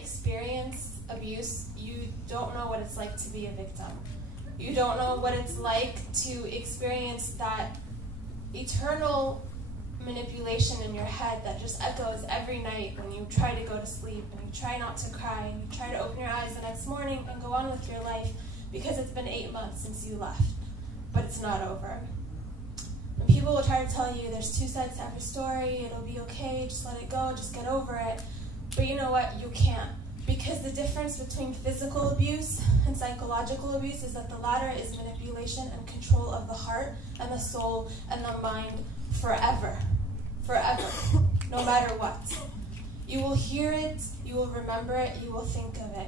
experience abuse, you don't know what it's like to be a victim. You don't know what it's like to experience that eternal manipulation in your head that just echoes every night when you try to go to sleep and you try not to cry and you try to open your eyes the next morning and go on with your life because it's been 8 months since you left, but it's not over. And people will try to tell you there's 2 sides to every story, it'll be okay, just let it go, just get over it. But you know what? You can't. Because the difference between physical abuse and psychological abuse is that the latter is manipulation and control of the heart and the soul and the mind forever. Forever. No matter what. You will hear it, you will remember it, you will think of it.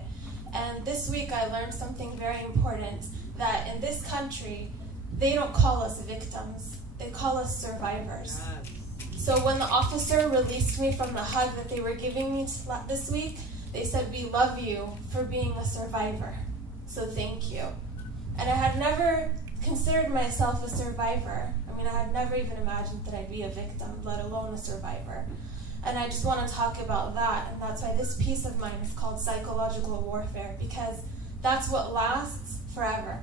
And this week I learned something very important, that in this country, they don't call us victims, they call us survivors. So when the officer released me from the hug that they were giving me this week, they said, "We love you for being a survivor, so thank you." And I had never considered myself a survivor. I mean, I had never even imagined that I'd be a victim, let alone a survivor. And I just want to talk about that, and that's why this piece of mine is called psychological warfare, because that's what lasts forever.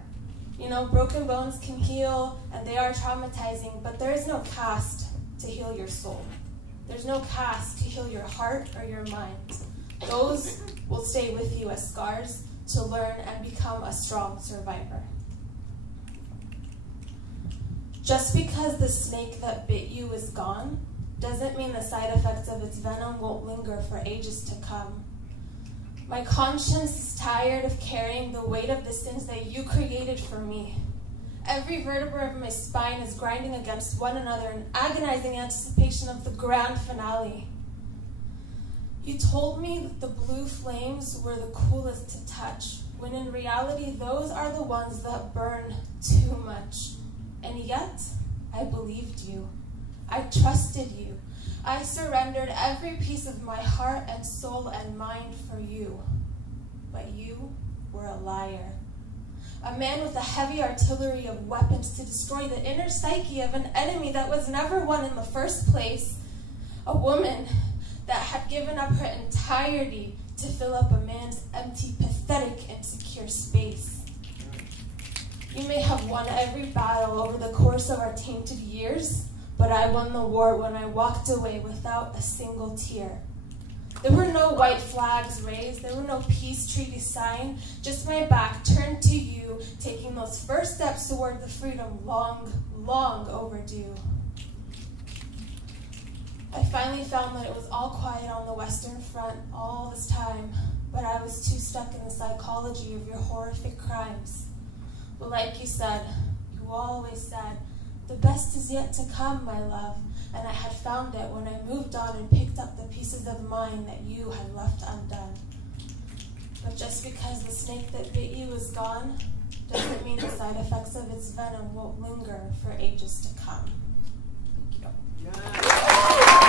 You know, broken bones can heal, and they are traumatizing, but there is no cast to heal your soul. There's no cast to heal your heart or your mind. Those will stay with you as scars to learn and become a strong survivor. Just because the snake that bit you is gone doesn't mean the side effects of its venom won't linger for ages to come. My conscience is tired of carrying the weight of the sins that you created for me. Every vertebra of my spine is grinding against one another in agonizing anticipation of the grand finale. You told me that the blue flames were the coolest to touch, when in reality those are the ones that burn too much. And yet, I believed you. I trusted you. I surrendered every piece of my heart and soul and mind for you. But you were a liar. A man with a heavy artillery of weapons to destroy the inner psyche of an enemy that was never won in the first place. A woman that had given up her entirety to fill up a man's empty, pathetic, insecure space. You may have won every battle over the course of our tainted years, but I won the war when I walked away without a single tear. There were no white flags raised, there were no peace treaties signed, just my back turned to you, taking those first steps toward the freedom long, long overdue. I finally found that it was all quiet on the Western Front all this time, but I was too stuck in the psychology of your horrific crimes. But like you said, you always said, the best is yet to come, my love, and I had found it when I moved on and picked up the pieces of mine that you had left undone. But just because the snake that bit you is gone, doesn't mean the side effects of its venom won't linger for ages to come. Thank you.